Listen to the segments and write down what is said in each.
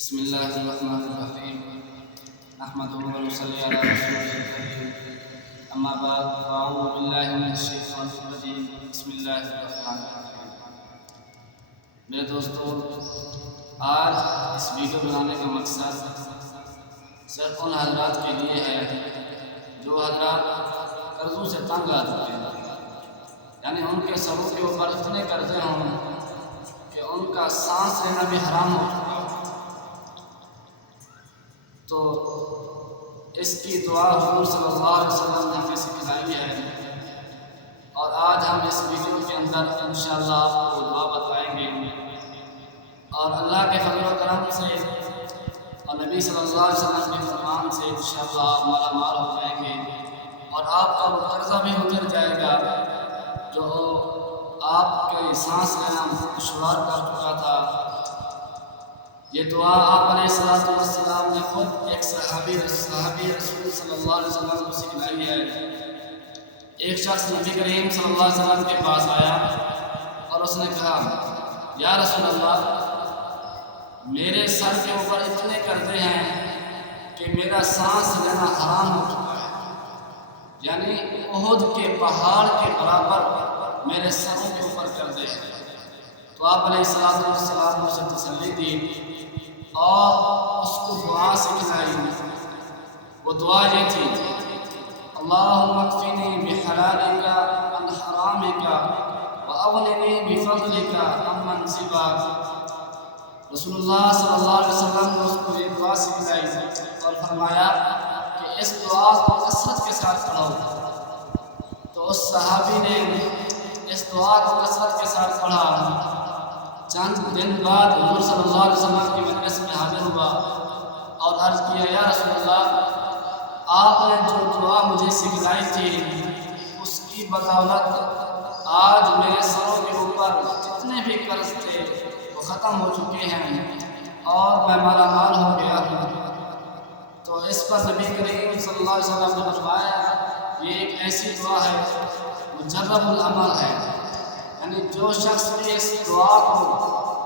بسم الله الرحمن الرحيم نحمده ونصلي على رسوله الكريم اما بعد فاعوذ بالله من الشیطان الرجیم بسم اللہ الرحمن الرحیم۔ میرے دوستو، آج اس ویڈیو بنانے کا مقصد صرف ان حضرات کے لیے ہے جو حضرات قرضوں سے تنگ آ چکے ہیں، یعنی ان کے سروں کے اوپر اتنے قرضے ہوں کہ ان کا سانس لینا بھی حرام ہو چکا ہو۔ تو اس کی دعا حضور صلی اللہ علیہ وسلم نے ہمیں سکھلائی ہے، اور آج ہم اس ویڈیو کے اندر انشاءاللہ آپ کو دعا بتائیں گے، اور اللہ کے فضل و کرم سے اور نبی صلی اللہ علیہ وسلم کے فرمان سے انشاءاللہ آپ مالا مال ہو جائیں گے، اور آپ کا وہ قرضہ بھی اتر جائے گا جو آپ کے سانس لینا دشوار کر چکا تھا۔ یہ دعا آپ علیہ السلام نے خود ایک صحابی رسول صلی اللہ علیہ وسلم کو سکھلائی ہے۔ ایک شخص نبی کریم صلی اللہ علیہ وسلم کے پاس آیا اور اس نے کہا، یا رسول اللہ، میرے سر کے اوپر اتنے قرضے ہیں کہ میرا سانس لینا حرام ہو چکا ہے، یعنی احد کے پہاڑ کے برابر میرے سروں کے اوپر قرضے ہیں۔ تو آپ علیہ السلام نے اسے تسلی دی اور اس کو دعا سکھلائی۔ وہ دعا یہ تھی، اللہم اکفنی بحلالک عن حرامک واغننی بفضلک عمن سواک۔ رسول اللہ صلی اللہ علیہ وسلم نے اس کو یہ دعا سکھلائی اور فرمایا کہ اس دعا کو کثرت کے ساتھ پڑھو۔ تو اس صحابی نے اس دعا کو کثرت کے ساتھ پڑھا۔ چند دن بعد حضور صلی اللہ علیہ وسلم کی مجلس میں حاضر ہوا اور عرض کیا، یا رسول اللہ، آپ نے جو دعا مجھے سکھلائی تھی اس کی بدولت آج میرے سروں کے اوپر جتنے بھی قرض تھے وہ ختم ہو چکے ہیں اور میں مالا مال ہو گیا ہوں۔ تو اس پر نبی کریم صلی اللہ علیہ وسلم نے فرمایا، یہ ایک ایسی دعا ہے مجرب العمل ہے، یعنی جو شخص بھی اس دعا کو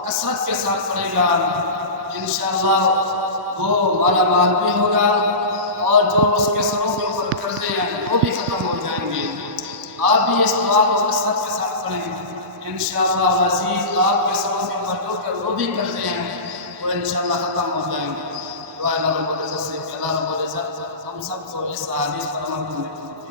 کثرت کے ساتھ پڑھے گا انشاءاللہ وہ مالا مال بھی ہوگا، اور جو اس کے سروں کے اوپر قرضے ہیں وہ بھی ختم ہو جائیں گے۔ آپ بھی اس دعا کو کثرت کے ساتھ پڑھیں، انشاءاللہ مزید آپ کے سروں کے اوپر جو بھی قرضے ہیں وہ انشاءاللہ ختم ہو جائیں گے۔ دعا اللہ رب العزت سے کہ اللہ رب العزت ہم سب کو اس حدیث پر عمل کرنے